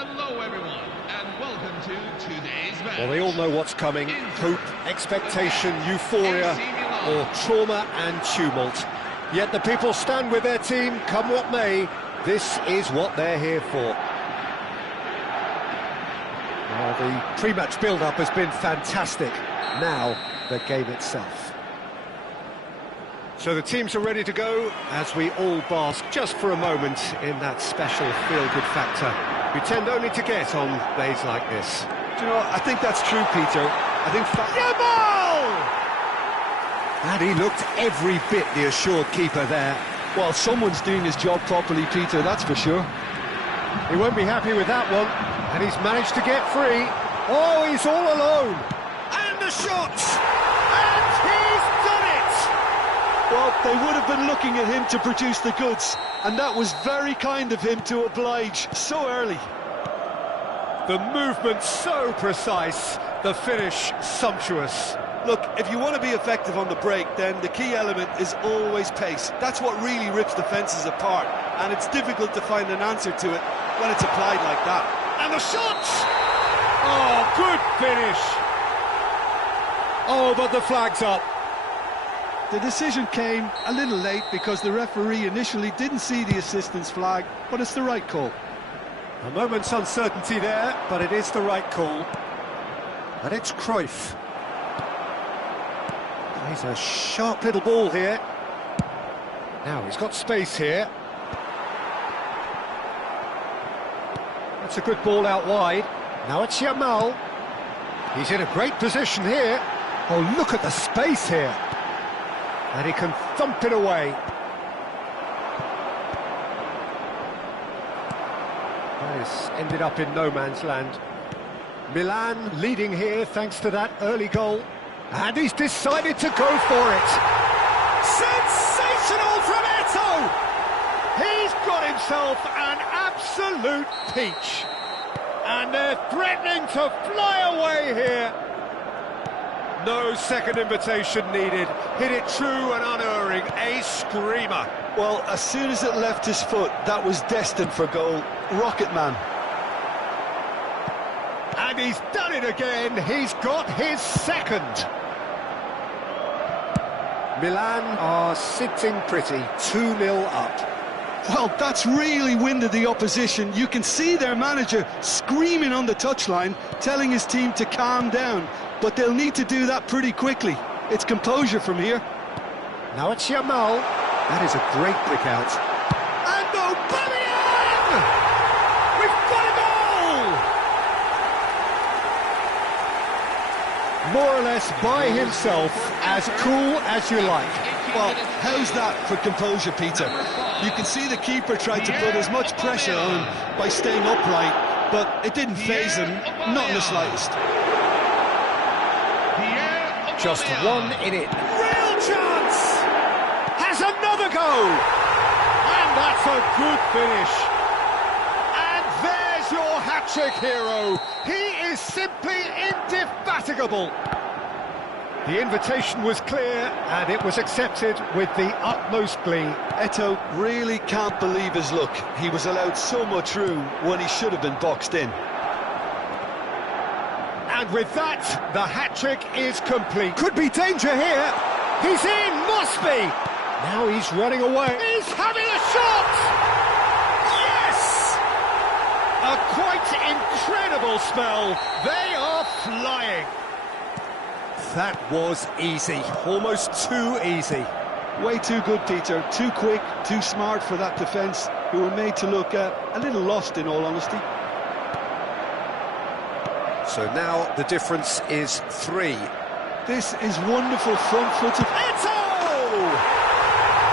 Hello everyone, and welcome to today's match. Well, they all know what's coming. Hope, expectation, euphoria, or trauma and tumult. Yet the people stand with their team, come what may. This is what they're here for. Well, the pre-match build-up has been fantastic. Now, the game itself. So the teams are ready to go as we all bask just for a moment in that special feel-good factor we tend only to get on days like this. Do you know, I think that's true, Peter. I think... And he looked every bit the assured keeper there. Well, someone's doing his job properly, Peter, that's for sure. He won't be happy with that one, and he's managed to get free. Oh, he's all alone. And the shot! And he's done it! Well, they would have been looking at him to produce the goods, and that was very kind of him to oblige so early. The movement so precise, the finish sumptuous. Look, if you want to be effective on the break, then the key element is always pace. That's what really rips defences apart, and it's difficult to find an answer to it when it's applied like that. And the shot! Oh, good finish! Oh, but the flag's up. The decision came a little late because the referee initially didn't see the assistance flag, but it's the right call. A moment's uncertainty there, but it is the right call. And it's Cruyff. He's a sharp little ball here. Now he's got space here. That's a good ball out wide. Now it's Yamal. He's in a great position here. Oh, look at the space here. And he can thump it away. That has ended up in no man's land. Milan leading here thanks to that early goal. And he's decided to go for it. Sensational from Eto'o! He's got himself an absolute peach. And they're threatening to fly away here. No second invitation needed. Hit it true and unerring. A screamer. Well, as soon as it left his foot, that was destined for goal. Rocket man. And he's done it again. He's got his second. Milan are sitting pretty, 2-0 up. Well, that's really winded the opposition. You can see their manager screaming on the touchline, telling his team to calm down. But they'll need to do that pretty quickly. It's composure from here. Now it's Yamal. That is a great pick out. And Aubameyang! We've got a goal! More or less by himself, as cool as you like. Well, how's that for composure, Peter? You can see the keeper tried to put as much pressure on him by staying upright, but it didn't faze him, not in the slightest. Just one in it. Real chance! Has another go! And that's a good finish. And there's your hat-trick hero. He is simply indefatigable. The invitation was clear, and it was accepted with the utmost glee. Eto'o really can't believe his luck. He was allowed so much room when he should have been boxed in. And with that, the hat-trick is complete. Could be danger here. He's in, must be. Now he's running away. He's having a shot! Yes! A quite incredible spell. They are flying. That was easy, almost too easy. Way too good, Peter. Too quick, too smart for that defence, who were made to look a little lost, in all honesty. So now the difference is 3. This is wonderful front-footed. Eto'o!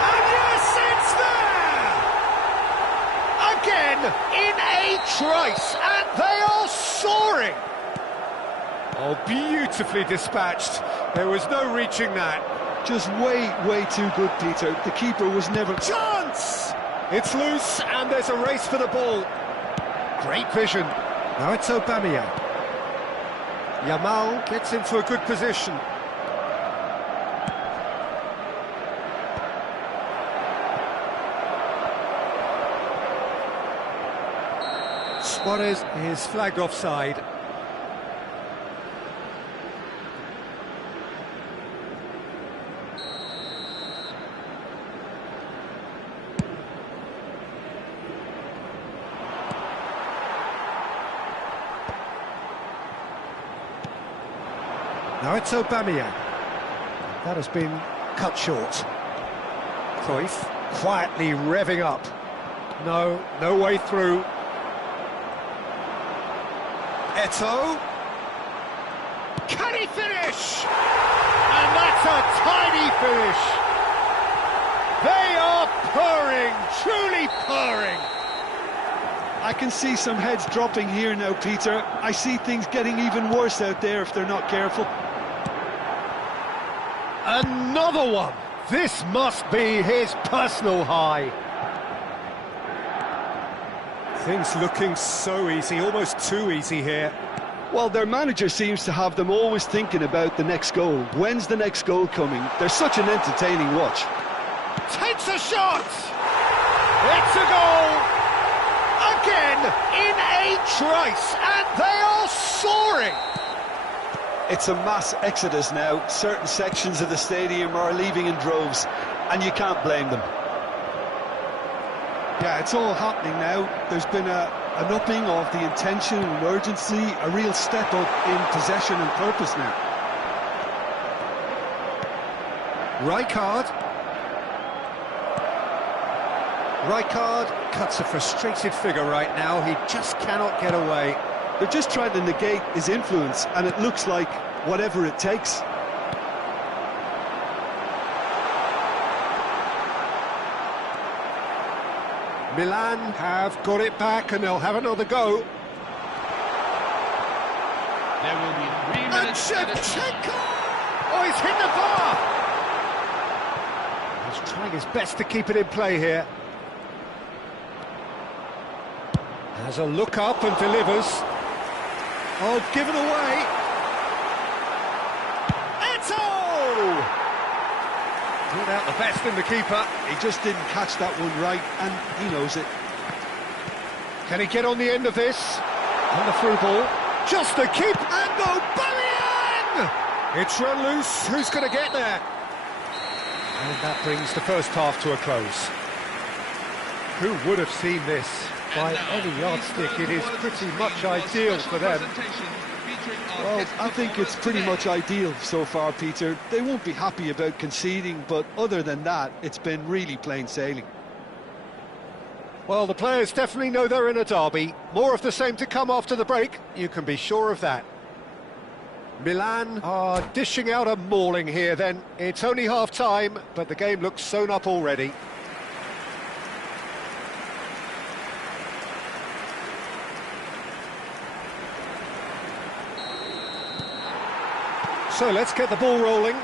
And yes, it's there! Again, in a trice, and they are soaring! Oh, beautifully dispatched. There was no reaching that. Just way too good, Peter. The keeper was never... Chance! It's loose, and there's a race for the ball. Great vision. Now it's Aubameyang. Yamal gets into a good position. Suarez is flagged offside. Now it's Aubameyang. That has been cut short. Cruyff quietly revving up. No way through. Eto'o. Can he finish? And that's a tiny finish. They are purring, truly purring. I can see some heads dropping here now, Peter. I see things getting even worse out there if they're not careful. Another one! This must be his personal high. Things looking so easy, almost too easy here. Well, their manager seems to have them always thinking about the next goal. When's the next goal coming? They're such an entertaining watch. Takes a shot! It's a goal! Again, in a trice, and they are soaring! It's a mass exodus now. Certain sections of the stadium are leaving in droves, and you can't blame them. Yeah, it's all happening now. There's been an upping of the intention and urgency, a real step up in possession and purpose now. Rijkaard cuts a frustrated figure right now. He just cannot get away. They're just trying to negate his influence, and it looks like whatever it takes. Milan have got it back, and they'll have another go. There will be 3 minutes. And Shevchenko! Oh, he's hit the bar! He's trying his best to keep it in play here. Has a look up and delivers. Oh, given away. Eto'o! Brought out the best in the keeper. He just didn't catch that one right, and he knows it. Can he get on the end of this? And the through ball. Just a keep, and Aubameyang! It's run loose. Who's going to get there? And that brings the first half to a close. Who would have seen this? By any yardstick, it is pretty much ideal for them. Well, I think it's pretty much ideal so far, Peter. They won't be happy about conceding, but other than that, it's been really plain sailing. Well, the players definitely know they're in a derby. More of the same to come after the break, you can be sure of that. Milan are dishing out a mauling here then. It's only half-time, but the game looks sewn up already. So let's get the ball rolling.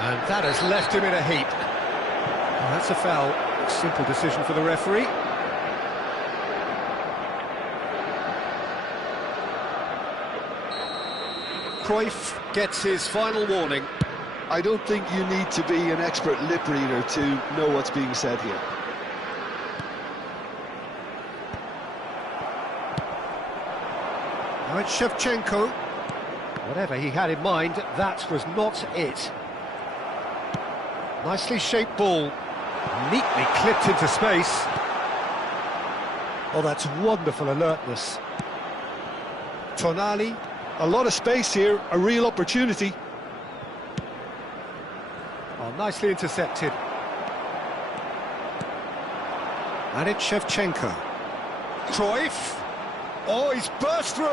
And that has left him in a heap. Oh, that's a foul. Simple decision for the referee. Cruyff gets his final warning. I don't think you need to be an expert lip reader to know what's being said here. Now it's Shevchenko. Whatever he had in mind, that was not it. Nicely shaped ball. Neatly clipped into space. Oh, that's wonderful alertness. Tonali, a lot of space here, a real opportunity. Oh, nicely intercepted. And it's Shevchenko. Cruyff. Oh, he's burst through.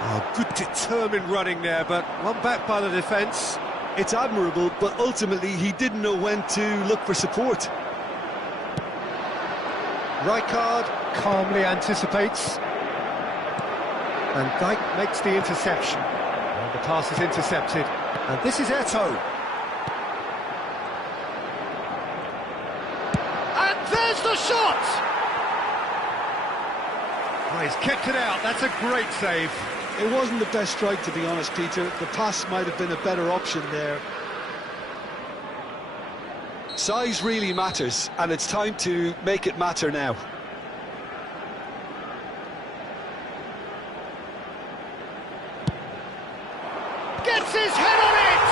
Oh, good determined running there, but one back by the defence. It's admirable, but ultimately he didn't know when to look for support. Rijkaard calmly anticipates. And Dijk makes the interception. And the pass is intercepted. And this is Eto'o. And there's the shot! Oh, he's kicked it out. That's a great save. It wasn't the best strike, to be honest, Peter. The pass might have been a better option there. Size really matters, and it's time to make it matter now. Gets his head on it!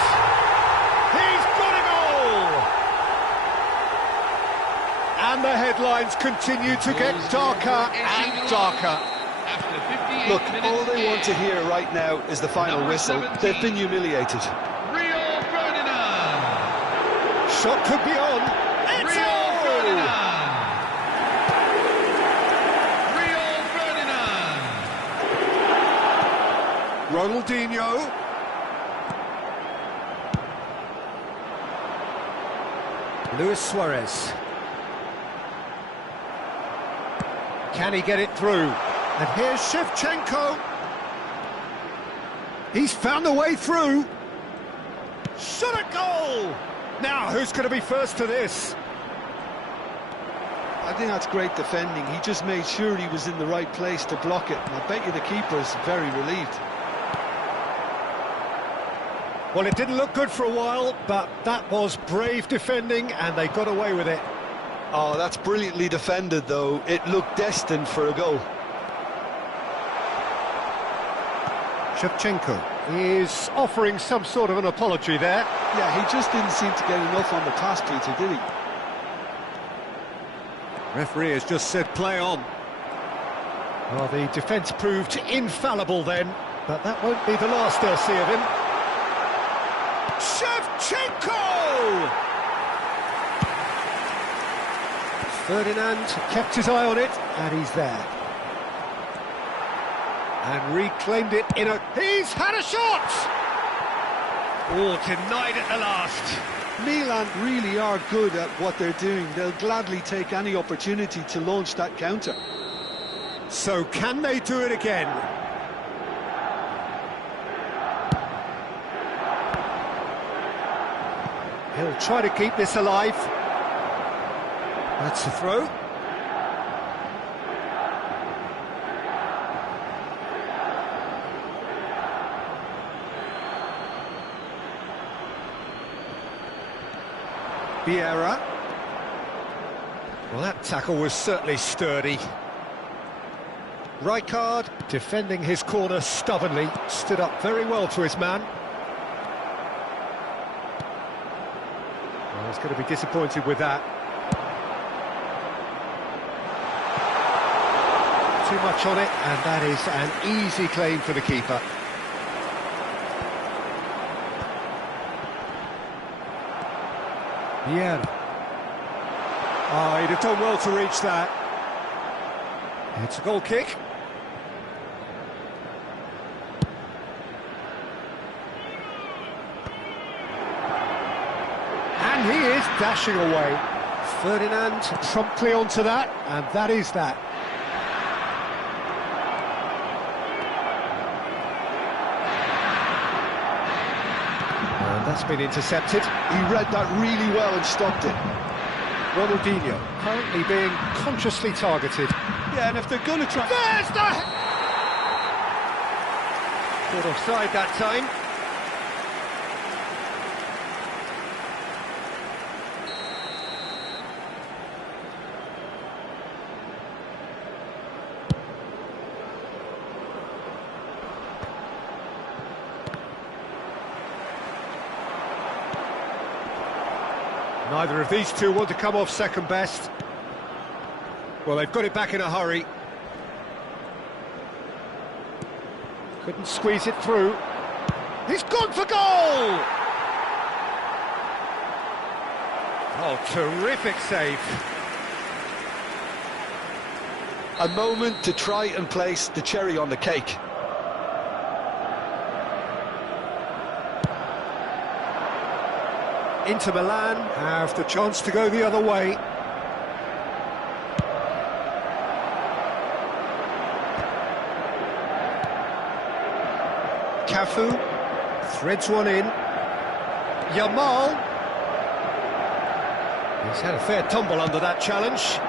He's got a goal! And the headlines continue to get darker and darker. After 58 Look, minutes, all they want to hear right now is the final Number whistle. 17. They've been humiliated. Rio Ferdinand. Shot could be on. It's Rio on! Ferdinand. Rio Ferdinand. Ronaldinho. Luis Suarez. Can he get it through? And here's Shevchenko. He's found the way through. Shot a goal! Now, who's going to be first to this? I think that's great defending. He just made sure he was in the right place to block it. And I bet you the keeper's very relieved. Well, it didn't look good for a while, but that was brave defending, and they got away with it. Oh, that's brilliantly defended, though. It looked destined for a goal. Shevchenko is offering some sort of an apology there. Yeah, he just didn't seem to get enough on the pass, Peter, did he? Referee has just said play on. Well, the defence proved infallible then, but that won't be the last they'll see of him. Shevchenko! Ferdinand kept his eye on it, and he's there. And reclaimed it in a... He's had a shot! Oh, denied at the last. Milan really are good at what they're doing. They'll gladly take any opportunity to launch that counter. So can they do it again? He'll try to keep this alive. That's a throw. Vieira. Well, that tackle was certainly sturdy. Rijkaard, defending his corner stubbornly, stood up very well to his man. Well, he's going to be disappointed with that. Too much on it, and that is an easy claim for the keeper. Vieira. Oh, he'd have done well to reach that. It's a goal kick. And he is dashing away. Ferdinand promptly onto that, and that is that. And that's been intercepted. He read that really well and stopped it. Ronaldinho currently being consciously targeted. Yeah, and if they're going to try... There's the... Caught offside that time. Neither of these two want to come off second best. Well, they've got it back in a hurry. Couldn't squeeze it through. He's gone for goal! Oh, terrific save. A moment to try and place the cherry on the cake. Inter Milan have the chance to go the other way. Cafu threads one in. Yamal. He's had a fair tumble under that challenge.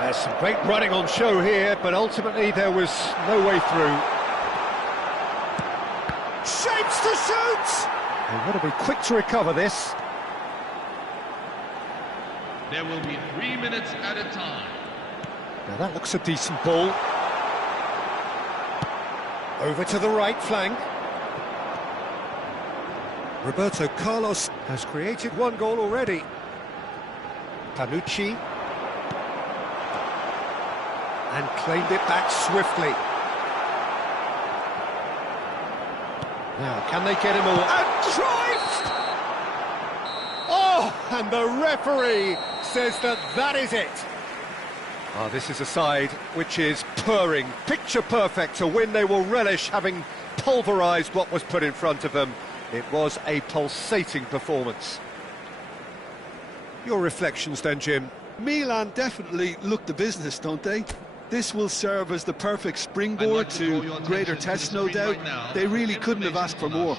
There's some great running on show here, but ultimately there was no way through. Shapes to shoot! They've got to be quick to recover this. There will be 3 minutes at a time. Now that looks a decent ball. Over to the right flank. Roberto Carlos has created one goal already. Panucci. And claimed it back swiftly. Now, can they get him all? And Cruyff! Oh, and the referee says that that is it. Oh, this is a side which is purring, picture perfect to win. They will relish having pulverised what was put in front of them. It was a pulsating performance. Your reflections then, Jim? Milan definitely look the business, don't they? This will serve as the perfect springboard to greater tests, no doubt. They really couldn't have asked for more.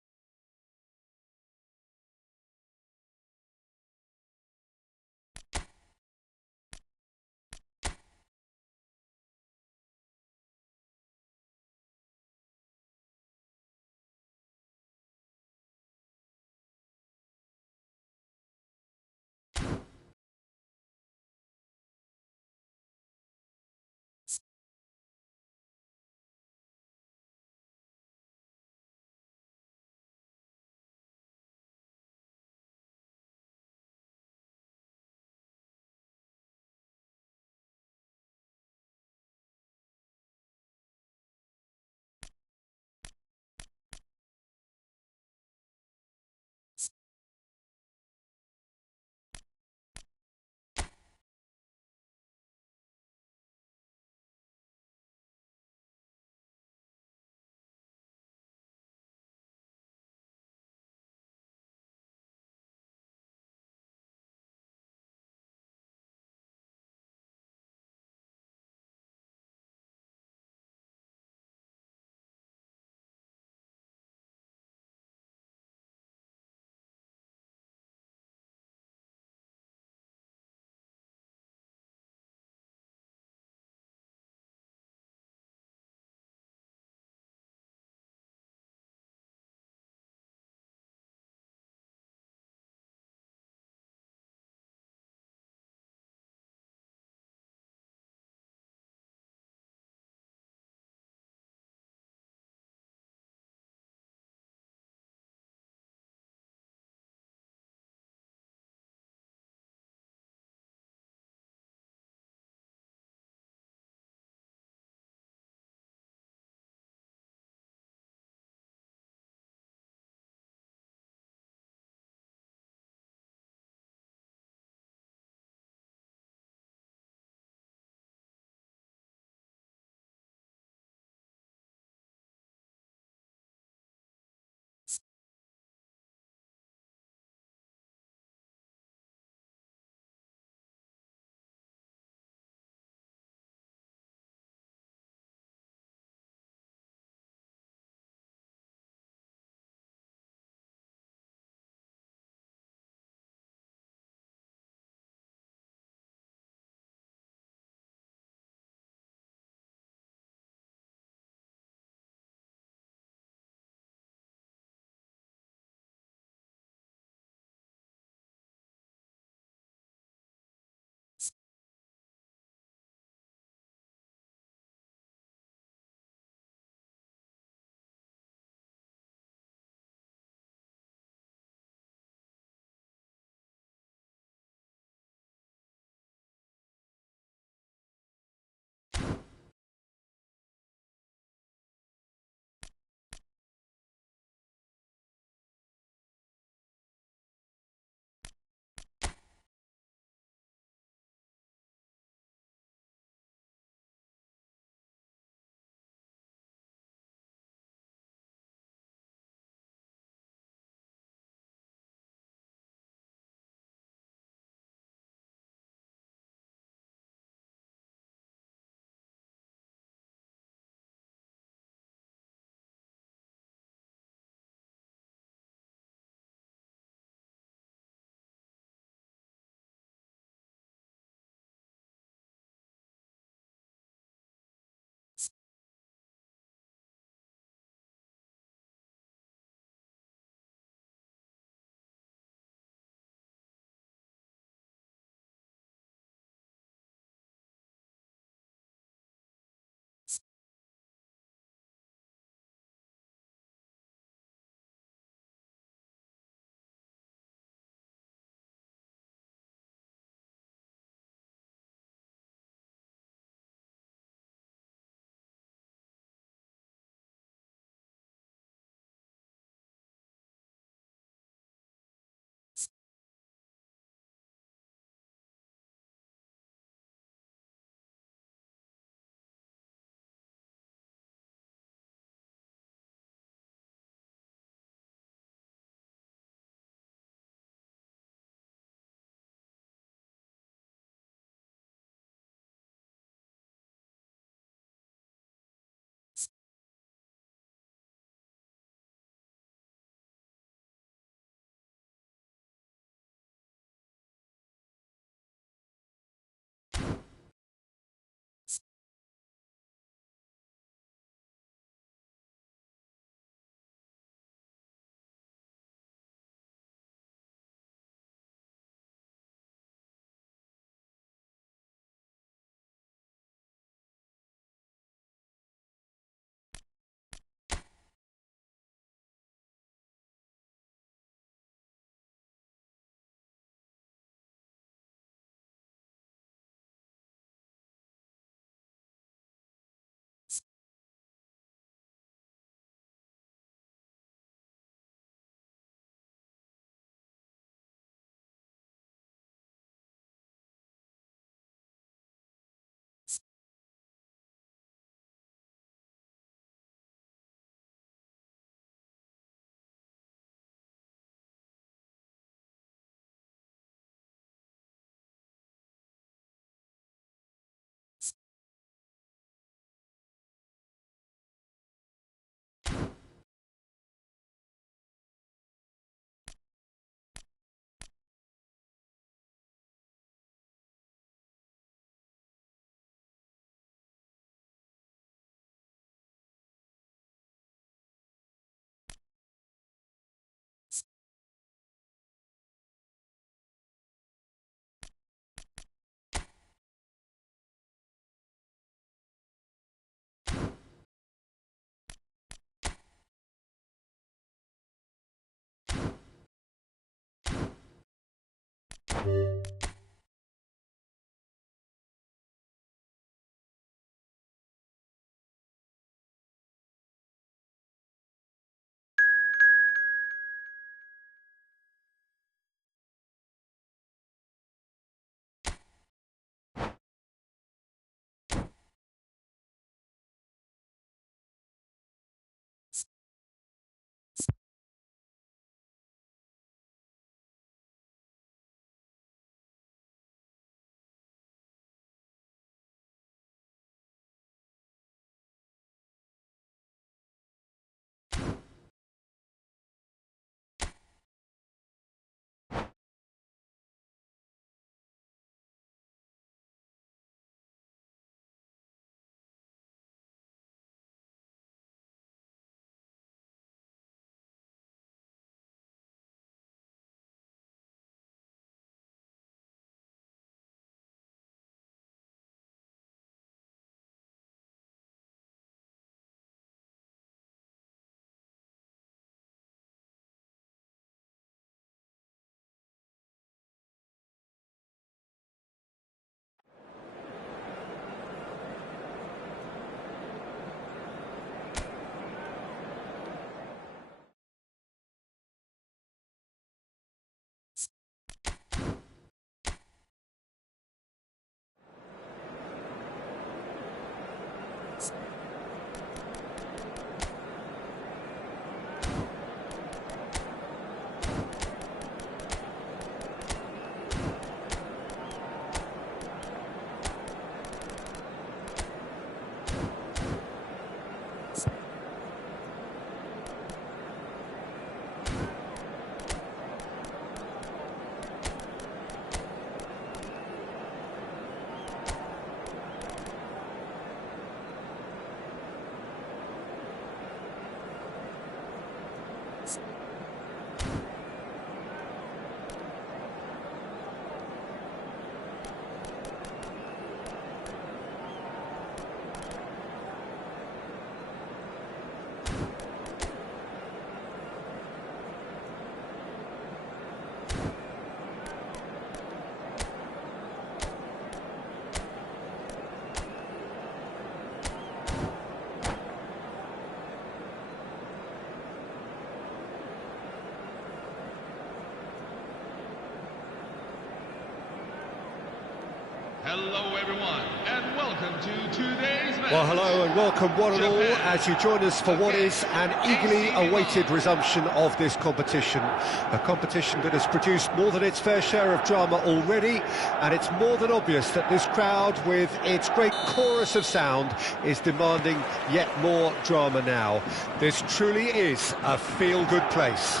Hello everyone, and welcome to today's match. Well, hello and welcome one and all as you join us for what is an eagerly awaited resumption of this competition. A competition that has produced more than its fair share of drama already, and it's more than obvious that this crowd, with its great chorus of sound, is demanding yet more drama now. This truly is a feel-good place.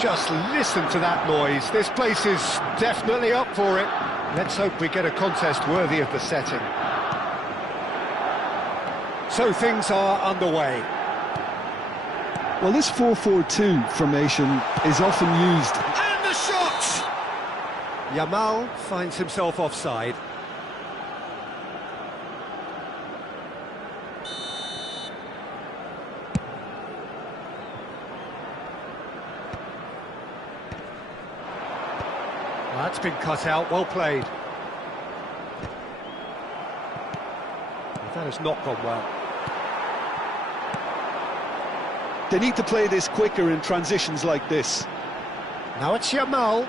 Just listen to that noise. This place is definitely up for it. Let's hope we get a contest worthy of the setting. So things are underway. Well, this 4-4-2 formation is often used. And the shot! Yamal finds himself offside. That's been cut out, well played. That has not gone well. They need to play this quicker in transitions like this. Now it's Yamal.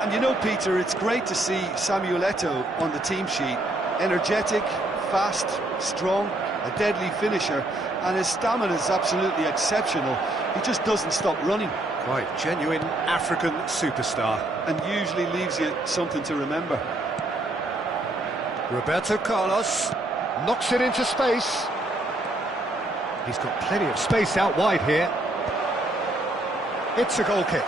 And you know, Peter, it's great to see Samuel Eto'o on the team sheet. Energetic, fast, strong, a deadly finisher, and his stamina is absolutely exceptional. He just doesn't stop running. Quite genuine African superstar. And usually leaves you something to remember. Roberto Carlos knocks it into space. He's got plenty of space out wide here. It's a goal kick.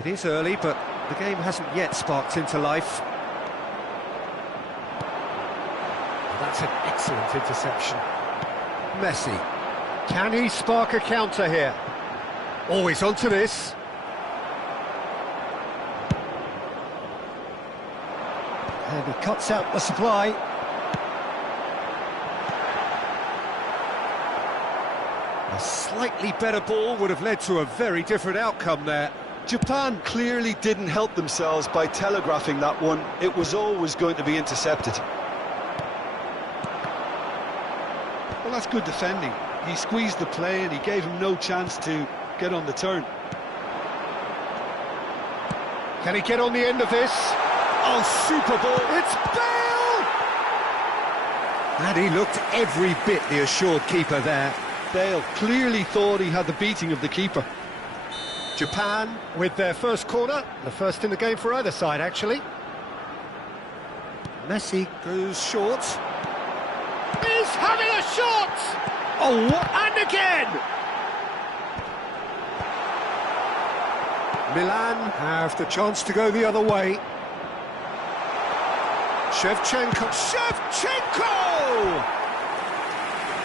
It is early, but the game hasn't yet sparked into life. That's an excellent interception. Messi. Can he spark a counter here? Always onto this. And he cuts out the supply. A slightly better ball would have led to a very different outcome there. Japan clearly didn't help themselves by telegraphing that one. It was always going to be intercepted. Well, that's good defending. He squeezed the play and he gave him no chance to get on the turn. Can he get on the end of this? Oh, super ball. It's Bale! And he looked every bit the assured keeper there. Bale clearly thought he had the beating of the keeper. Japan with their first corner, the first in the game for either side, actually. Messi goes short. He's having a shot! Oh, what? And again! Milan have the chance to go the other way. Shevchenko!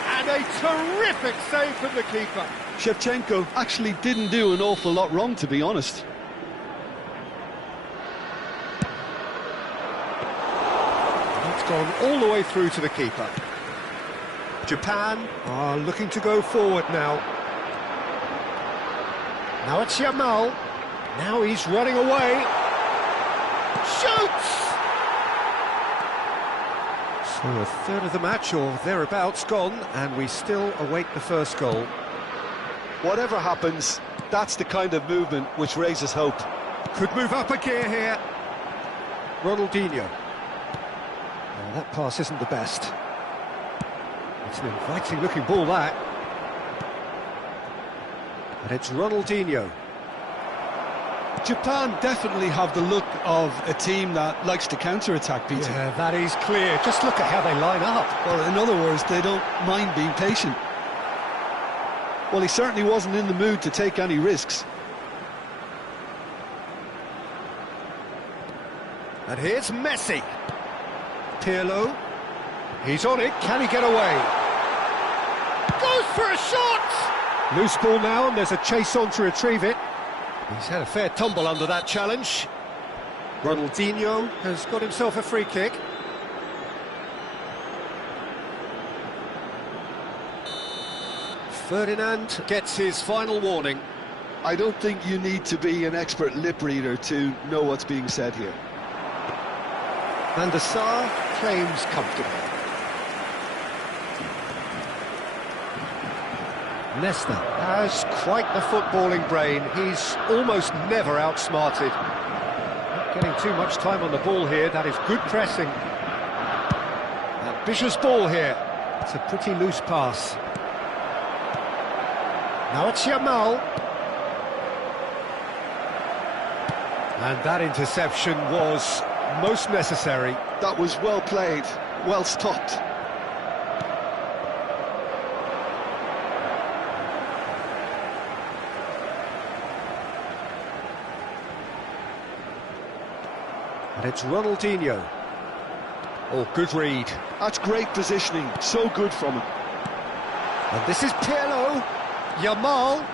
And a terrific save from the keeper. Shevchenko actually didn't do an awful lot wrong, to be honest. It's gone all the way through to the keeper. Japan are looking to go forward now. Now it's Yamal. Now he's running away. Shoots! So a third of the match or thereabouts gone, and we still await the first goal. Whatever happens, that's the kind of movement which raises hope. Could move up a gear here. Ronaldinho. Oh, that pass isn't the best. It's an inviting looking ball, that. And it's Ronaldinho. Japan definitely have the look of a team that likes to counter-attack, Peter. Yeah, that is clear. Just look at how they line up. Well, in other words, they don't mind being patient. Well, he certainly wasn't in the mood to take any risks. And here's Messi. Pirlo. He's on it. Can he get away? Goes for a shot! Loose ball now, and there's a chase on to retrieve it. He's had a fair tumble under that challenge. Ronaldinho has got himself a free kick. Ferdinand gets his final warning. I don't think you need to be an expert lip reader to know what's being said here. Van der Sar claims comfortable. Nesta has quite the footballing brain. He's almost never outsmarted. Not getting too much time on the ball here. That is good pressing. Ambitious ball here. It's a pretty loose pass. Now it's Yamal. And that interception was most necessary. That was well played, well stopped. And it's Ronaldinho. Oh, good read. That's great positioning, so good from him. And this is Pirlo. Yamal.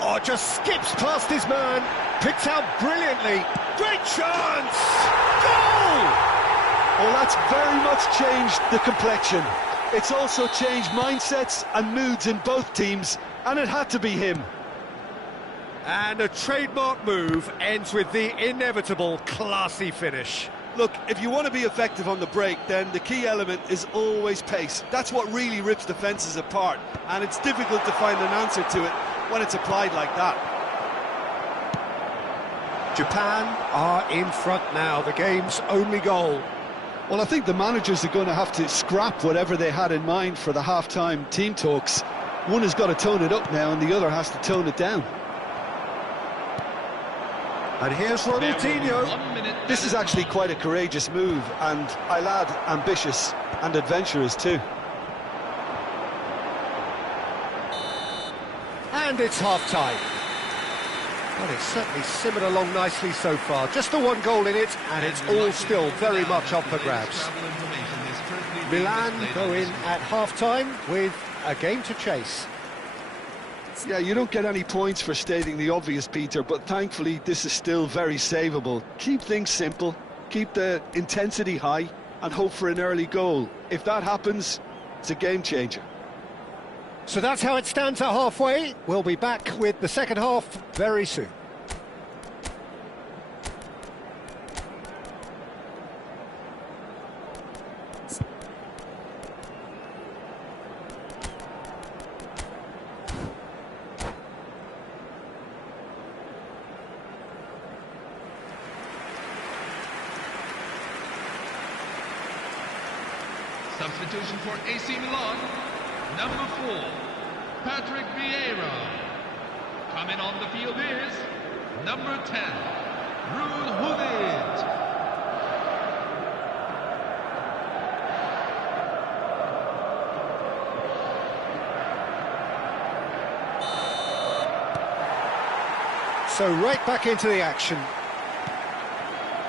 Oh, just skips past his man. Picks out brilliantly. Great chance! Goal! Well, that's very much changed the complexion. It's also changed mindsets and moods in both teams, and it had to be him. And a trademark move ends with the inevitable classy finish. Look, if you want to be effective on the break, then the key element is always pace. That's what really rips defences apart, and it's difficult to find an answer to it when it's applied like that. Japan are in front now, the game's only goal. Well, I think the managers are going to have to scrap whatever they had in mind for the half-time team talks. One has got to tone it up now, and the other has to tone it down. And here's Ronaldinho. This is actually quite a courageous move, and I'll add ambitious and adventurous too. And it's half-time. Well, it's certainly simmered along nicely so far. Just the one goal in it, and it's all still very much up for grabs. Milan go in at half-time with a game to chase. Yeah, you don't get any points for stating the obvious, Peter, but thankfully this is still very savable. Keep things simple, keep the intensity high and hope for an early goal. If that happens, it's a game changer. So that's how it stands at halfway. We'll be back with the second half very soon. Substitution for AC Milan, number 4, Patrick Vieira. Coming on the field is number 10, Ruud Gullit. So right back into the action.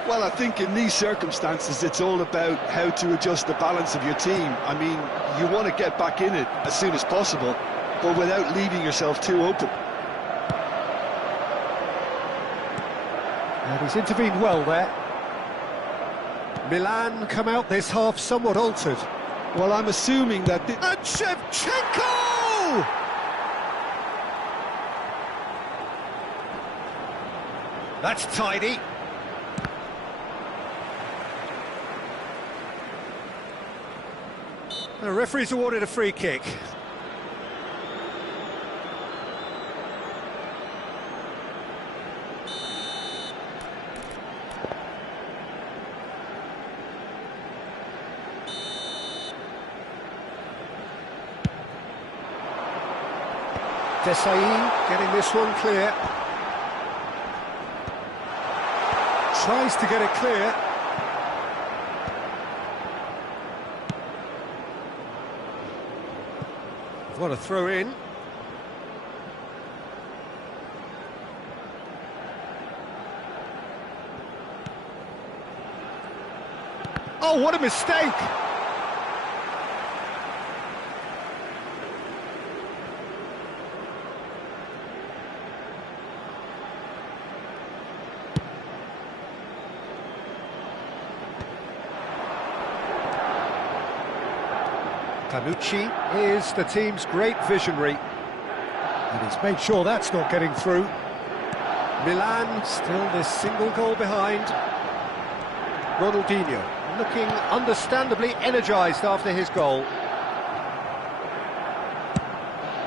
Well, I think in these circumstances, it's all about how to adjust the balance of your team. I mean, you want to get back in it as soon as possible, but without leaving yourself too open. And he's intervened well there. Milan come out this half somewhat altered. Well, I'm assuming that... And Shevchenko! That's tidy. The referee's awarded a free kick. Desai getting this one clear. Tries to get it clear. What a throw in. Oh, what a mistake! Panucci is the team's great visionary, and he's made sure that's not getting through. Milan still this single goal behind. Ronaldinho looking understandably energised after his goal.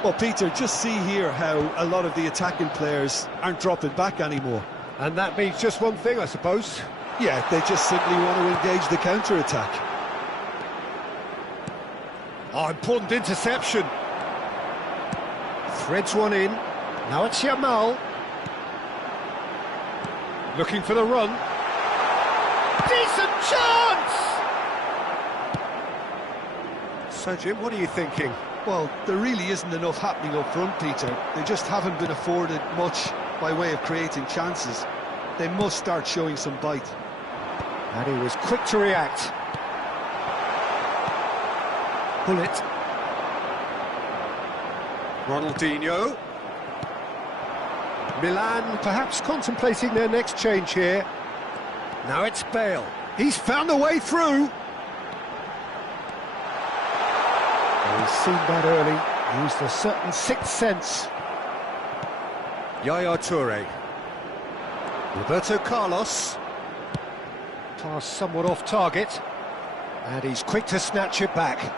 Well, Peter, just see here how a lot of the attacking players aren't dropping back anymore. And that means just one thing, I suppose. Yeah, they just simply want to engage the counter-attack. Oh, important interception. Threads one in. Now it's Yamal. Looking for the run. Decent chance! So, Jim, what are you thinking? Well, there really isn't enough happening up front, Peter. They just haven't been afforded much by way of creating chances. They must start showing some bite. And he was quick to react. Gullit. Ronaldinho. Milan perhaps contemplating their next change here. Now it's Bale. He's found a way through. Oh, he's seen that early. Used a certain sixth sense. Yaya Toure. Roberto Carlos. Pass somewhat off target. And he's quick to snatch it back.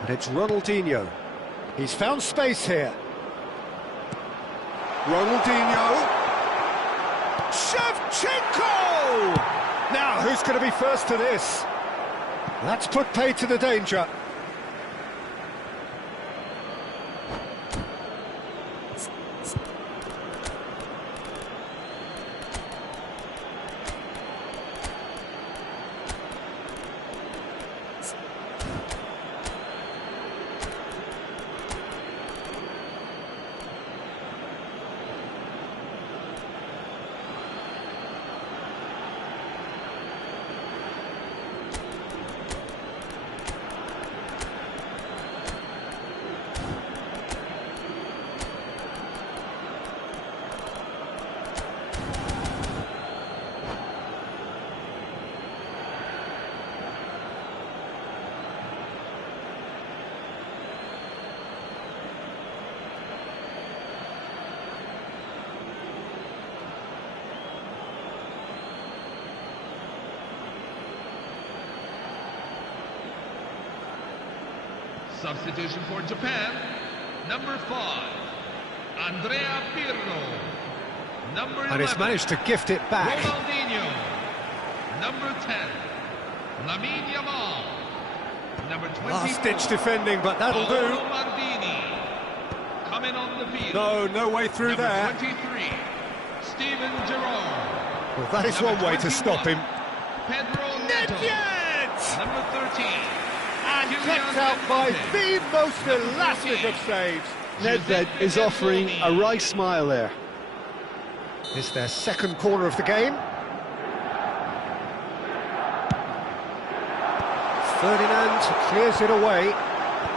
And it's Ronaldinho. He's found space here. Ronaldinho. Shevchenko! Now, who's going to be first to this? That's put paid to the danger. Substitution for Japan, number 5, Andrea Pirlo. Number 11, And he's managed to gift it back. Ronaldinho. Number 10, Lamine Yamal. Number 24, Last-ditch defending, but that'll Paolo do. Maldini. Coming on the field. No way through number there. 23, Steven Gerrard. Well, that is Number one way to 21, stop him. Pedro Neto. Nedved! Number 13, And Kylian kept out by Mbappe. the most elastic of saves. Nedved is offering a wry smile there. It's their second corner of the game. Ferdinand clears it away.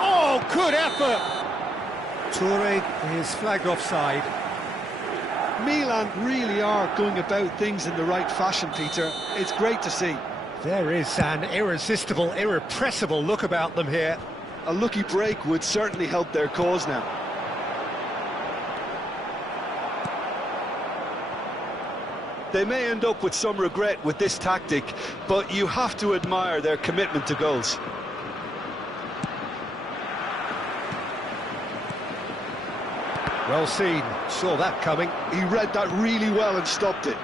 Oh, good effort! Toure is flagged offside. Milan really are going about things in the right fashion, Peter. It's great to see. There is an irresistible, irrepressible look about them here. A lucky break would certainly help their cause now. They may end up with some regret with this tactic, but you have to admire their commitment to goals. Well seen, saw that coming. He read that really well and stopped it.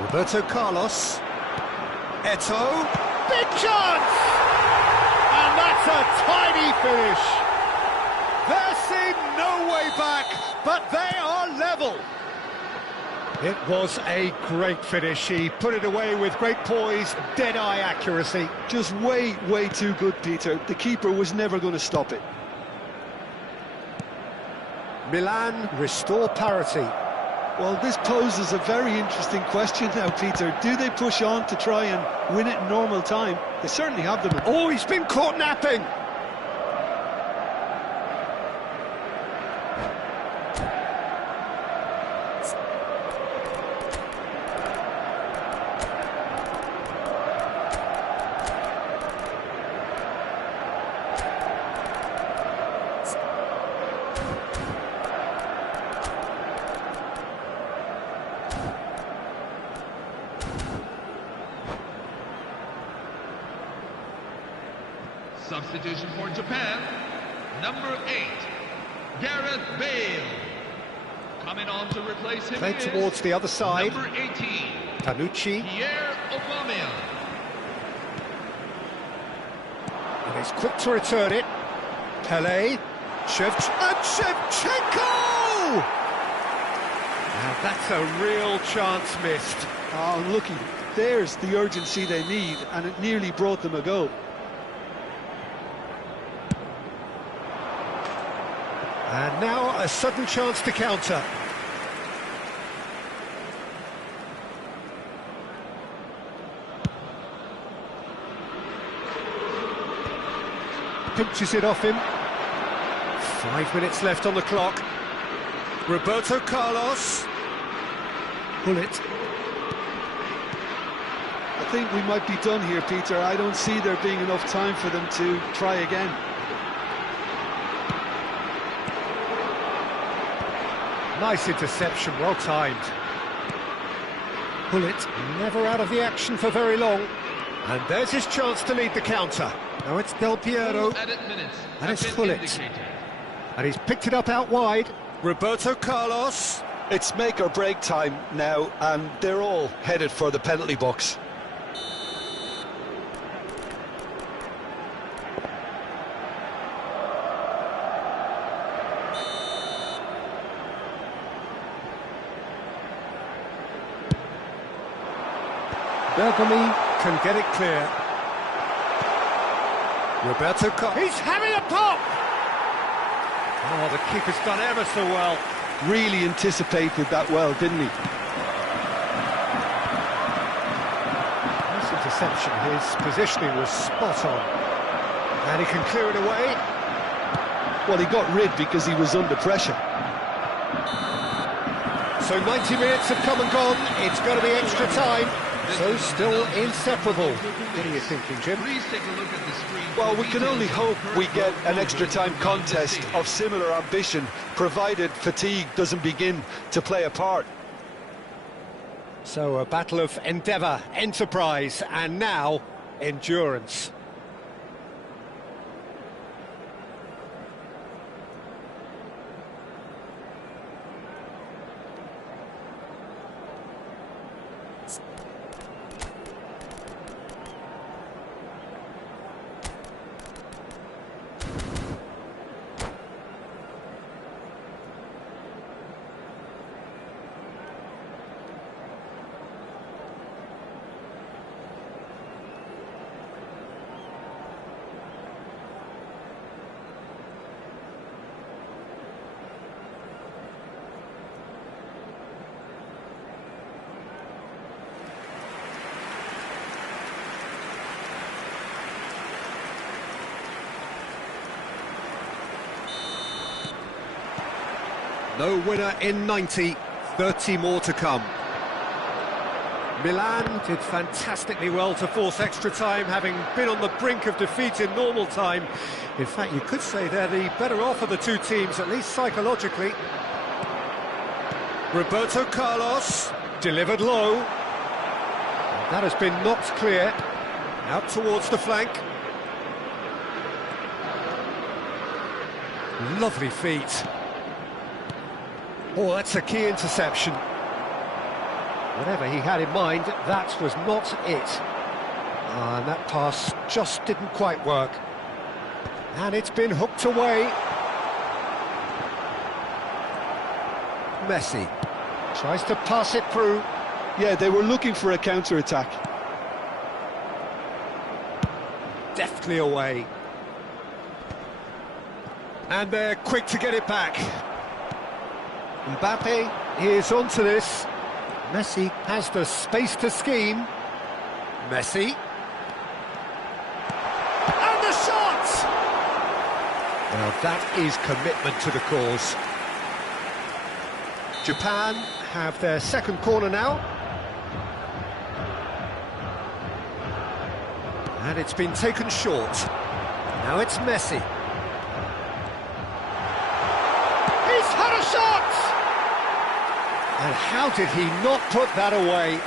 Roberto Carlos. Eto'o. Big chance! And that's a tidy finish. There seemed no way back, but they are level. It was a great finish. He put it away with great poise, dead-eye accuracy. Just way too good, Peter. The keeper was never going to stop it. Milan restore parity. Well, this poses a very interesting question now, Peter. Do they push on to try and win it in normal time? They certainly have them. Oh, he's been caught napping. Substitution for Japan, number 8, Gareth Bale. Coming on to replace him Played is towards the other side. number 18, Tanucci. Pierre Aubameyang. And he's quick to return it. Pele. Shevchenko! Now that's a real chance missed. Oh, unlucky. There's the urgency they need, and it nearly brought them a goal. And now a sudden chance to counter. Pinches it off him. 5 minutes left on the clock. Roberto Carlos. Bullet. I think we might be done here, Peter. I don't see there being enough time for them to try again. Nice interception, well timed. Bullet never out of the action for very long. And there's his chance to lead the counter. Now it's Del Piero. Added minutes And have it's been Bullet. indicated. And he's picked it up out wide. Roberto Carlos. It's make or break time now, and they're all headed for the penalty box. Bergami can get it clear. Roberto Carlos. He's having a pop! Oh, the keeper's done ever so well. Really anticipated that well, didn't he? Nice interception. His positioning was spot on. And he can clear it away. Well, he got rid because he was under pressure. So 90 minutes have come and gone. It's going to be extra time. So still inseparable. What are you thinking, Jim? Please take a look at the screen. Well, we can only hope we get an extra time contest of similar ambition, provided fatigue doesn't begin to play a part. So a battle of endeavour, enterprise, and now endurance. No winner in 90, 30 more to come. Milan did fantastically well to force extra time, having been on the brink of defeat in normal time. In fact, you could say they're the better off of the two teams, at least psychologically. Roberto Carlos, delivered low. That has been knocked clear, out towards the flank. Lovely feet. Oh, that's a key interception. Whatever he had in mind, that was not it. And that pass just didn't quite work. And it's been hooked away. Messi tries to pass it through. Yeah, they were looking for a counter-attack. Deftly away. And they're quick to get it back. Mbappe is onto this. Messi has the space to scheme. Messi. And the shot! Well, that is commitment to the cause. Japan have their second corner now. And it's been taken short. Now it's Messi. He's had a shot! And how did he not put that away?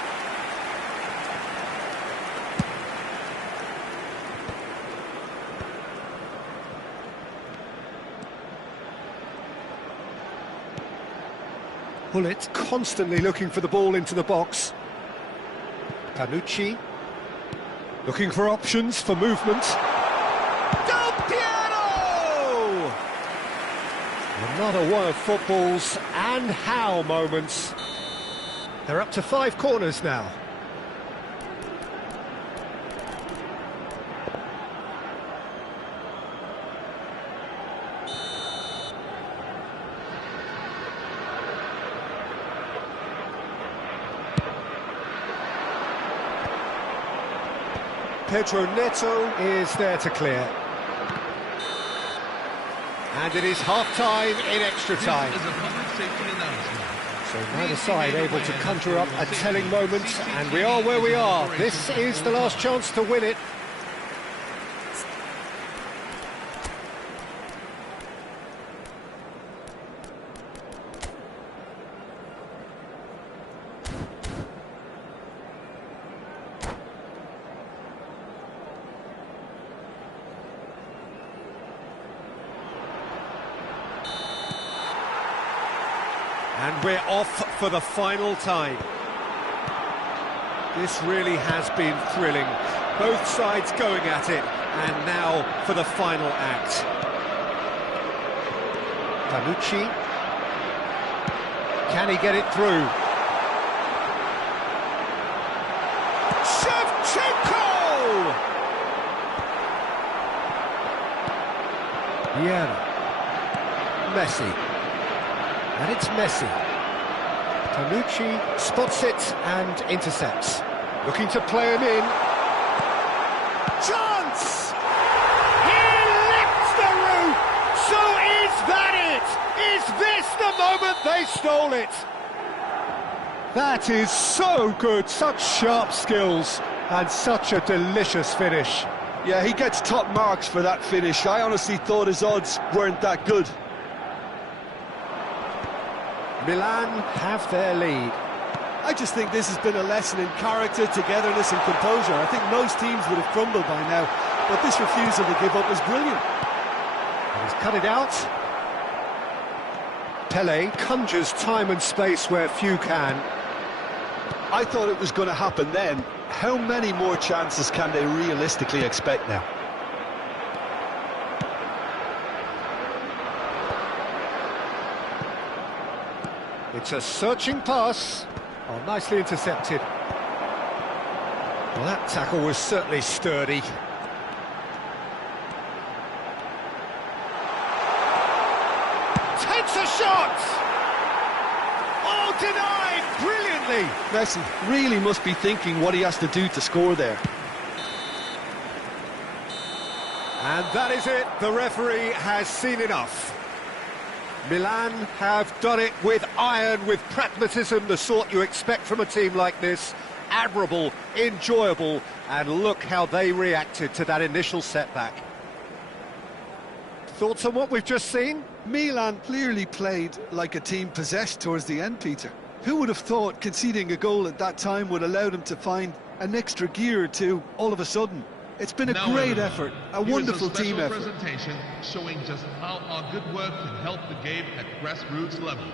Bullet constantly looking for the ball into the box. Panucci looking for options for movement. Del Piero! Another one of football's and how moments. They're up to 5 corners now. Pedro Neto is there to clear. And it is half-time in extra time. So neither side able to conjure up a telling moment, and we are where we are. This is the last chance to win it. And we're off for the final time. This really has been thrilling. Both sides going at it, and now for the final act. Panucci. Can he get it through? Shevchenko! Vieira. Messi. And it's Messi. Panucci spots it and intercepts. Looking to play him in. Chance! He lifts the roof! So is that it? Is this the moment they stole it? That is so good, such sharp skills and such a delicious finish. Yeah, he gets top marks for that finish. I honestly thought his odds weren't that good. Milan have their lead. I just think this has been a lesson in character, togetherness and composure. I think most teams would have crumbled by now, but this refusal to give up is brilliant. And he's cut it out. Pele conjures time and space where few can. I thought it was going to happen then. How many more chances can they realistically expect now? It's a searching pass. Oh, nicely intercepted. Well, that tackle was certainly sturdy. Takes a shot! Oh, denied brilliantly! Messi really must be thinking what he has to do to score there. And that is it. The referee has seen enough. Milan have done it with iron, with pragmatism, the sort you expect from a team like this. Admirable, enjoyable, and look how they reacted to that initial setback. Thoughts on what we've just seen? Milan clearly played like a team possessed towards the end, Peter. Who would have thought conceding a goal at that time would allow them to find an extra gear or two all of a sudden? It's been a great effort, a wonderful team effort. Presentation showing just how our good work can help the game at grassroots level.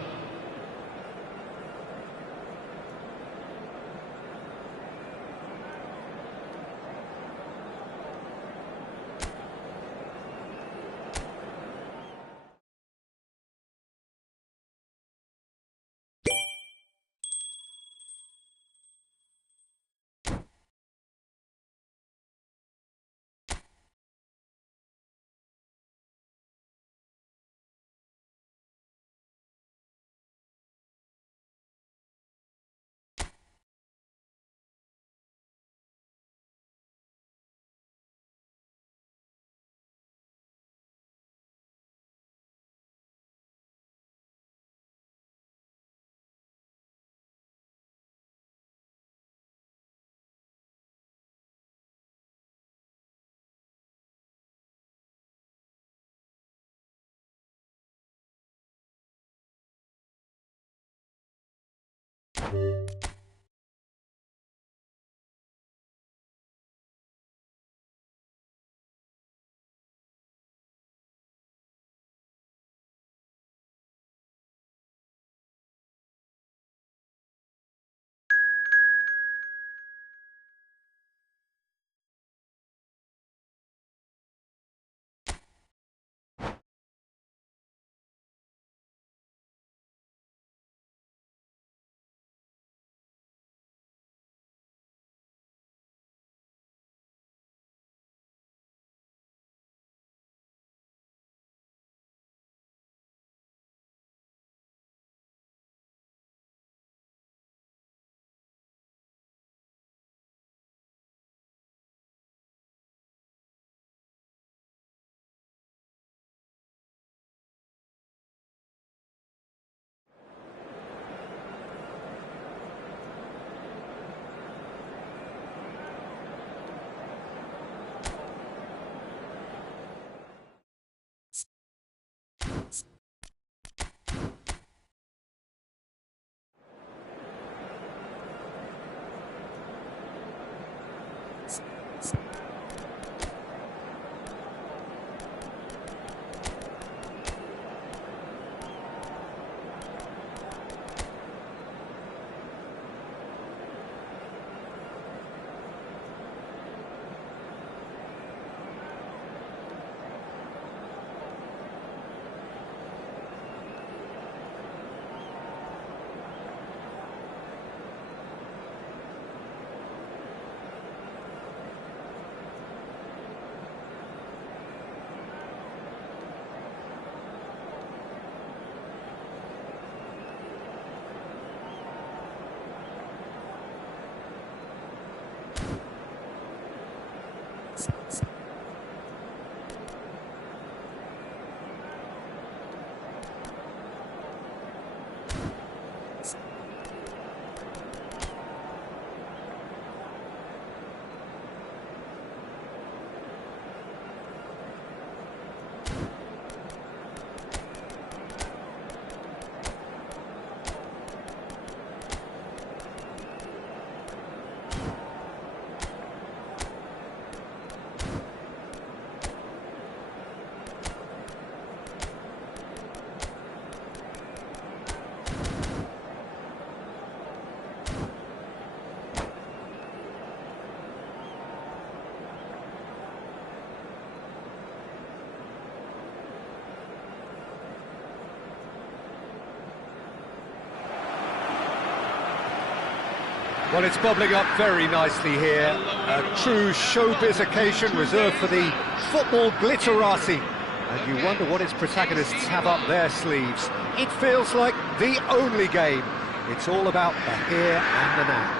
Well, it's bubbling up very nicely here. A true showbiz occasion reserved for the football glitterati. And you wonder what its protagonists have up their sleeves. It feels like the only game. It's all about the here and the now.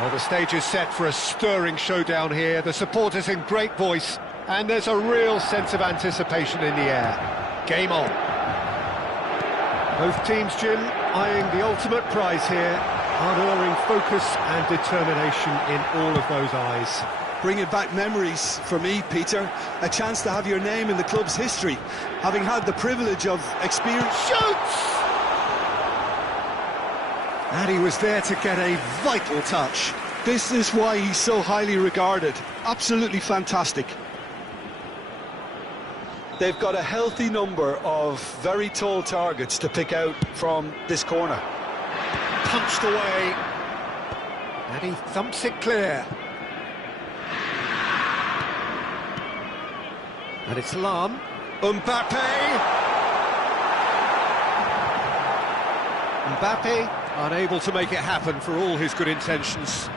Well, the stage is set for a stirring showdown here. The supporters in great voice, and there's a real sense of anticipation in the air. Game on. Both teams, Jim, eyeing the ultimate prize here. Unerring focus and determination in all of those eyes. Bringing back memories for me, Peter. A chance to have your name in the club's history, having had the privilege of experience. Shoots! And he was there to get a vital touch. This is why he's so highly regarded. Absolutely fantastic. They've got a healthy number of very tall targets to pick out from this corner. Punched away. And he thumps it clear. And it's Lam. Mbappe, unable to make it happen for all his good intentions.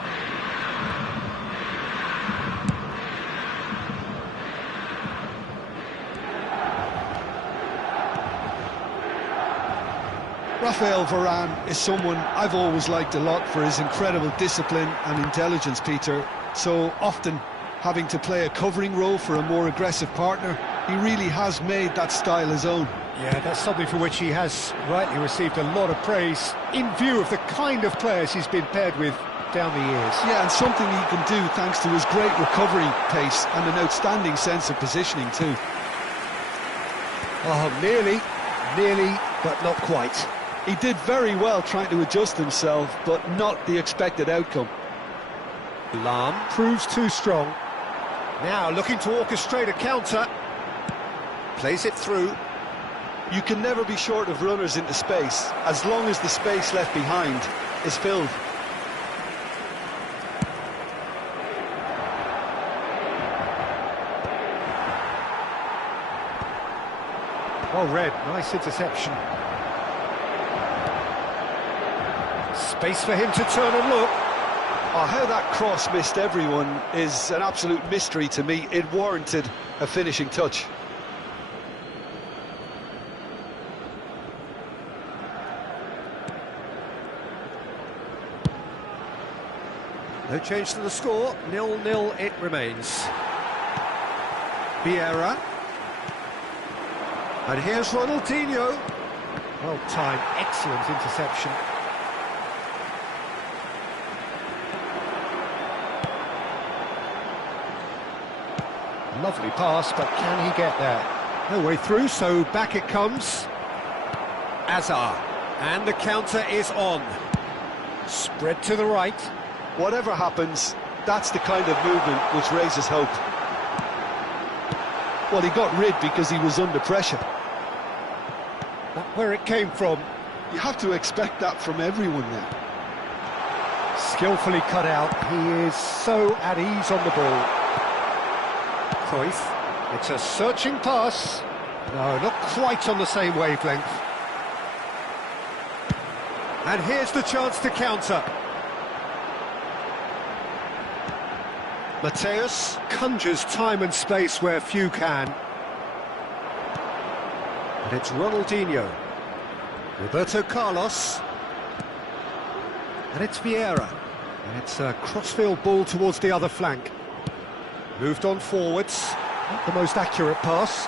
Raphael Varane is someone I've always liked a lot for his incredible discipline and intelligence, Peter. So often having to play a covering role for a more aggressive partner, he really has made that style his own. Yeah, that's something for which he has rightly received a lot of praise in view of the kind of players he's been paired with down the years. Yeah, and something he can do thanks to his great recovery pace and an outstanding sense of positioning too. Oh, nearly, but not quite. He did very well trying to adjust himself, but not the expected outcome. Lam proves too strong. Now looking to orchestrate a counter. Plays it through. You can never be short of runners into space, as long as the space left behind is filled. Well read, nice interception. Space for him to turn and look. Oh, how that cross missed everyone is an absolute mystery to me. It warranted a finishing touch. No change to the score, 0-0 it remains. Vieira. And here's Ronaldinho. Well timed, excellent interception. Lovely pass, but can he get there? No way through, so back it comes. Azar. And the counter is on. Spread to the right. Whatever happens, that's the kind of movement which raises hope. Well, he got rid because he was under pressure. Not where it came from. You have to expect that from everyone now. Skillfully cut out. He is so at ease on the ball. Cruyff. It's a searching pass. No, not quite on the same wavelength. And here's the chance to counter. Mateus conjures time and space where few can. And it's Ronaldinho. Roberto Carlos. And it's Vieira. And it's a crossfield ball towards the other flank. Moved on forwards. Not the most accurate pass.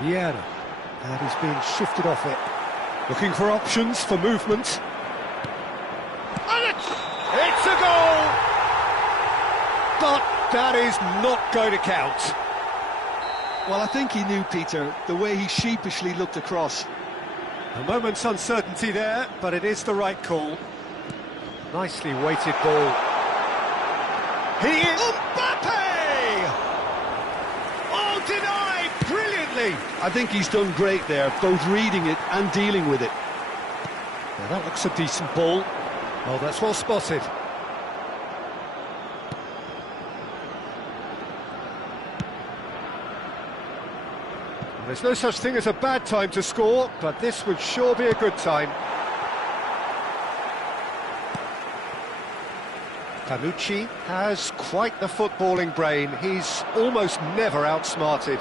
Vieira. And he's being shifted off it. Looking for options for movement. And it's a goal! But that is not going to count. Well, I think he knew, Peter, the way he sheepishly looked across. A moment's uncertainty there, but it is the right call. Nicely weighted ball. He is... Mbappe! Oh, denied brilliantly! I think he's done great there, both reading it and dealing with it. Now that looks a decent ball. Oh, that's well spotted. There's no such thing as a bad time to score, but this would sure be a good time. Panucci has quite the footballing brain. He's almost never outsmarted.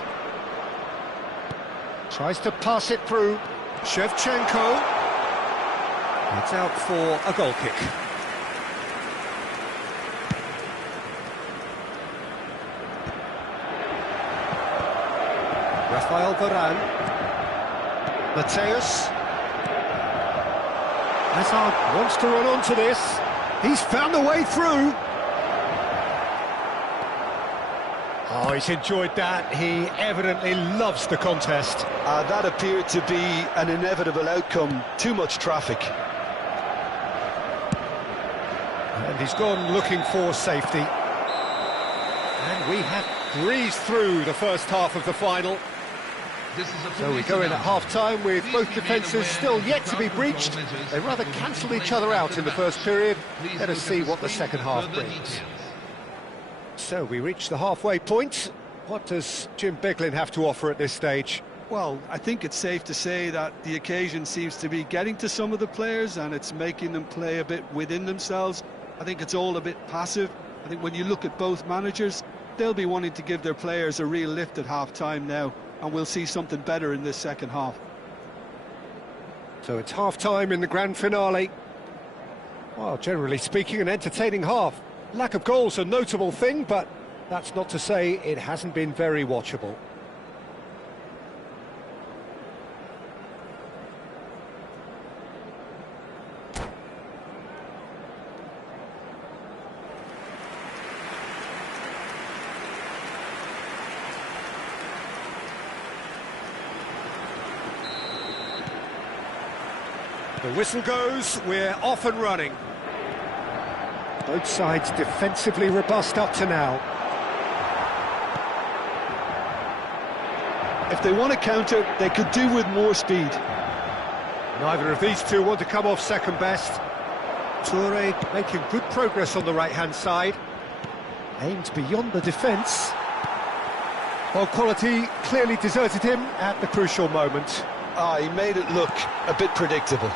Tries to pass it through. Shevchenko. It's out for a goal kick. Rafael Varane. Mateus. Hazard wants to run onto this. He's found a way through. Oh, he's enjoyed that. He evidently loves the contest. That appeared to be an inevitable outcome. Too much traffic. And he's gone looking for safety. And we have breezed through the first half of the final. So we go in at half-time with both defences still yet to be breached. They rather cancelled each other out in the first period. Let us see what the second half brings. So we reach the halfway point. What does Jim Beglin have to offer at this stage? Well, I think it's safe to say that the occasion seems to be getting to some of the players and it's making them play a bit within themselves. I think it's all a bit passive. I think when you look at both managers, they'll be wanting to give their players a real lift at half-time now, and we'll see something better in this second half. So it's half-time in the grand finale. Well, generally speaking, an entertaining half. Lack of goals a notable thing, but that's not to say it hasn't been very watchable. The whistle goes, we're off and running. Both sides defensively robust up to now. If they want to counter, they could do with more speed. Neither of these two want to come off second best. Toure making good progress on the right-hand side. Aimed beyond the defence. Well, quality clearly deserted him at the crucial moment. He made it look a bit predictable.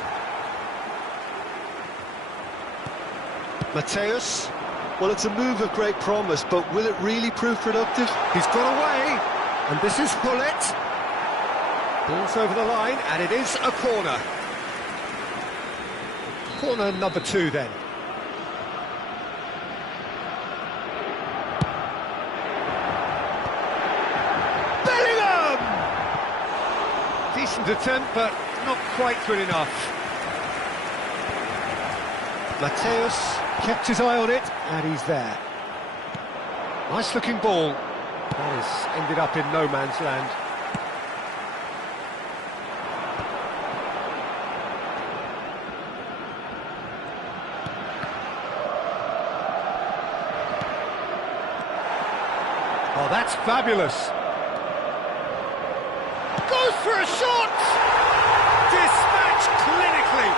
Mateus. Well, it's a move of great promise, but will it really prove productive? He's got away, and this is Hullet. Ball's over the line, and it is a corner. Corner number 2, then. Bellingham! Decent attempt, but not quite good enough. Mateus kept his eye on it, and he's there. Nice looking ball. That has ended up in no man's land. Oh, that's fabulous. Goes for a shot! Dispatched clinically.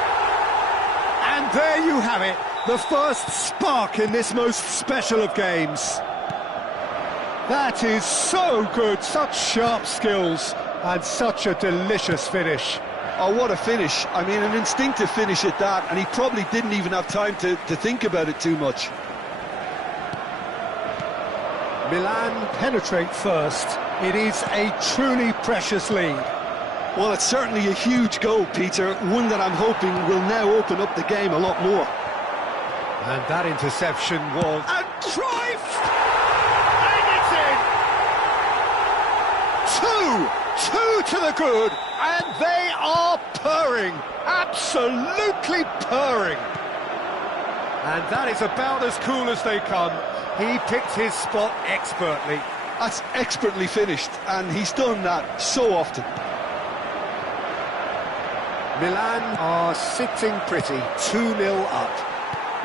And there you have it. The first spark in this most special of games. That is so good, such sharp skills, and such a delicious finish. Oh, what a finish. I mean, an instinctive finish at that, and he probably didn't even have time to think about it too much. Milan penetrate first. It is a truly precious lead. Well, it's certainly a huge goal, Peter, one that I'm hoping will now open up the game a lot more. And that interception was... And Cruyff! And it's in! Two to the good, and they are purring, absolutely purring. And that is about as cool as they come. He picked his spot expertly. That's expertly finished, and he's done that so often. Milan are sitting pretty, 2-0 up.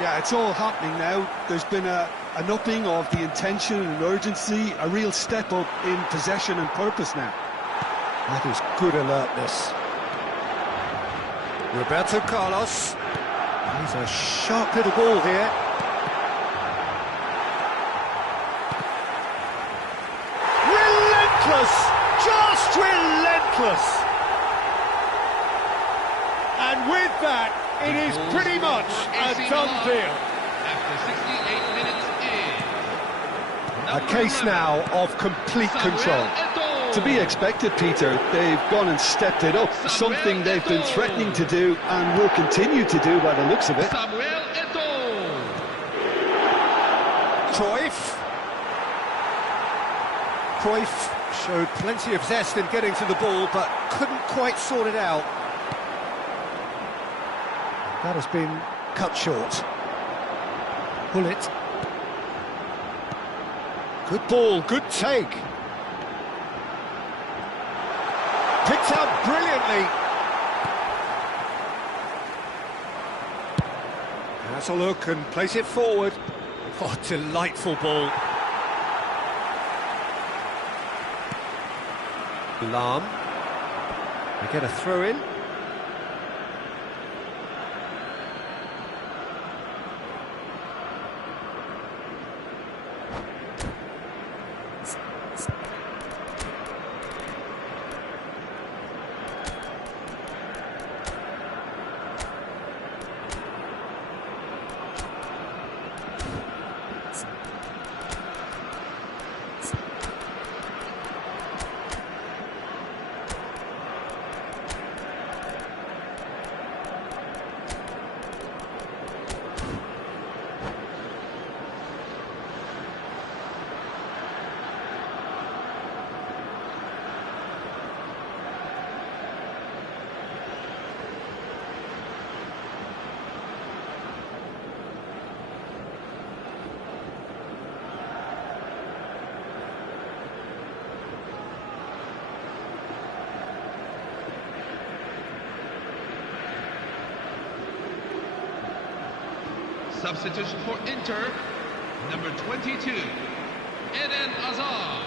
Yeah, it's all happening now. There's been an upping of the intention and urgency, a real step up in possession and purpose now. That is good alertness. Roberto Carlos. He's a sharp little ball here. Relentless! Just relentless. And with that, it is pretty much a done deal. After 68 minutes in. A case now of complete control. To be expected, Peter. They've gone and stepped it up, something they've been threatening to do and will continue to do by the looks of it. Cruyff showed plenty of zest in getting to the ball, but couldn't quite sort it out. That has been cut short. Bullet. Good ball, good take. Picked out brilliantly. Has a look and plays it forward. Oh, delightful ball. Lahm. They get a throw in. Substitution for Inter, number 22, Eden Hazard.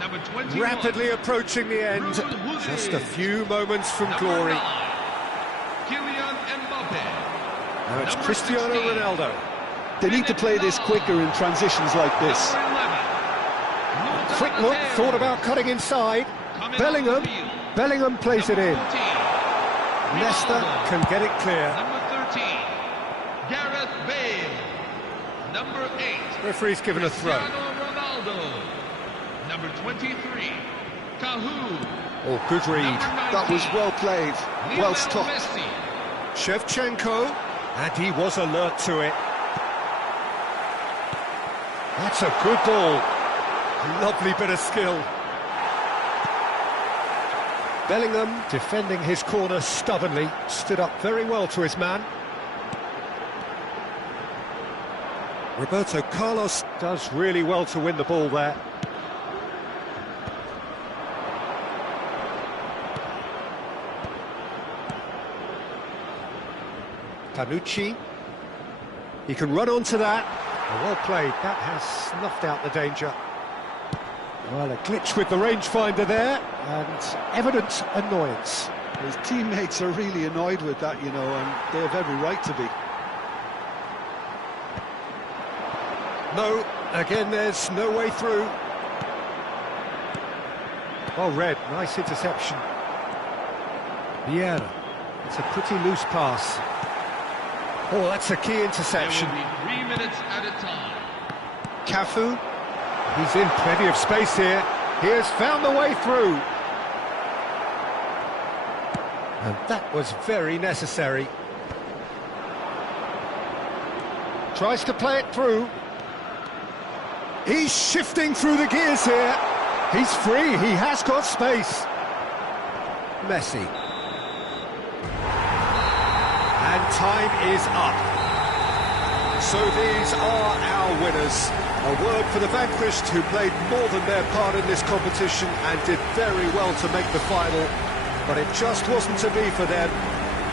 Number 21. Rapidly approaching the end. Just a few moments from glory. Kylian Mbappe. Now it's Cristiano Ronaldo. They need to play this quicker in transitions like this. Quick look, thought about cutting inside. Bellingham. Bellingham plays it in. Leicester can get it clear. Number 13, Gareth Bale. Number 8, Referee's given a throw. Cristiano Ronaldo. Number 23, Cahoon. Oh, good read. That was well played, well stopped. Messi. Shevchenko, and he was alert to it. That's a good ball. Lovely bit of skill. Bellingham, defending his corner stubbornly, stood up very well to his man. Roberto Carlos does really well to win the ball there. Tanucci. He can run onto that. Well played. That has snuffed out the danger. Well, a glitch with the rangefinder there, and evident annoyance. His teammates are really annoyed with that, you know, and they have every right to be. No, again there's no way through. Well read, nice interception. Vieira, it's a pretty loose pass. Oh, that's a key interception. There will be 3 minutes at a time. Cafu, he's in plenty of space here. He has found the way through. And that was very necessary. Tries to play it through. He's shifting through the gears here. He's free, he has got space. Messi. And time is up. So these are our winners. A word for the vanquished, who played more than their part in this competition and did very well to make the final. But it just wasn't to be for them.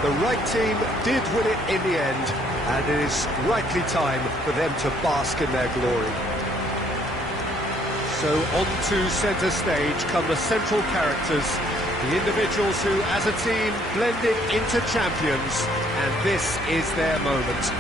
The right team did win it in the end, and it is rightly time for them to bask in their glory. So on to centre stage come the central characters, the individuals who, as a team, blended into champions, and this is their moment.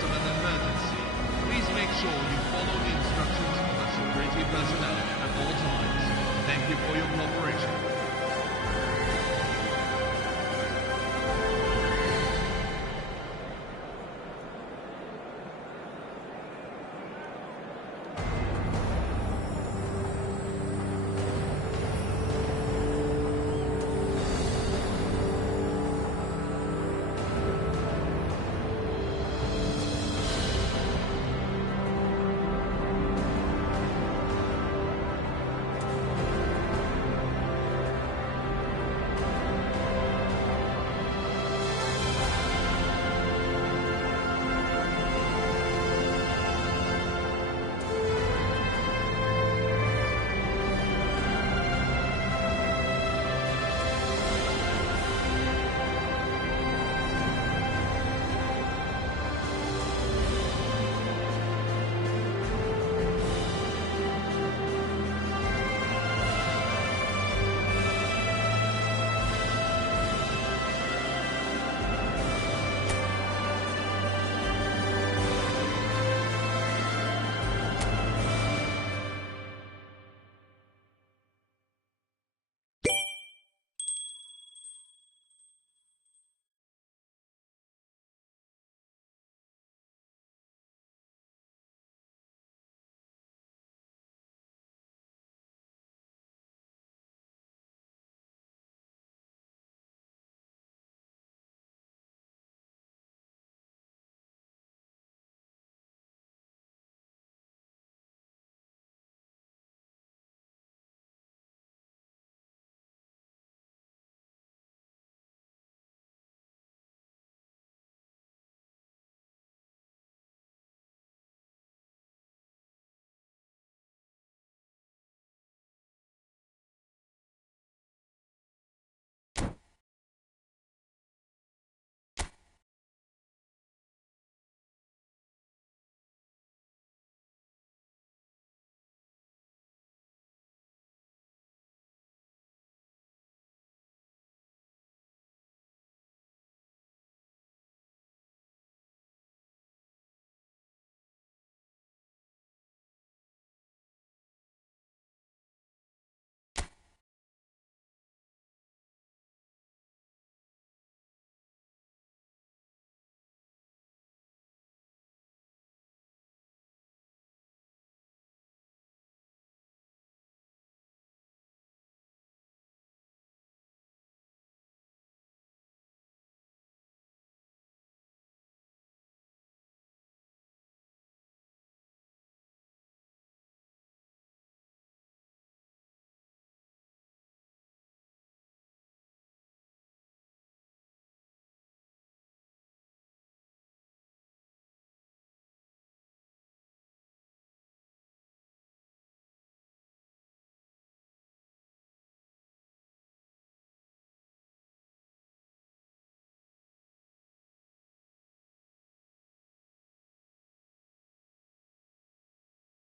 case of an emergency, please make sure you follow the instructions of the security personnel at all times. Thank you for your cooperation.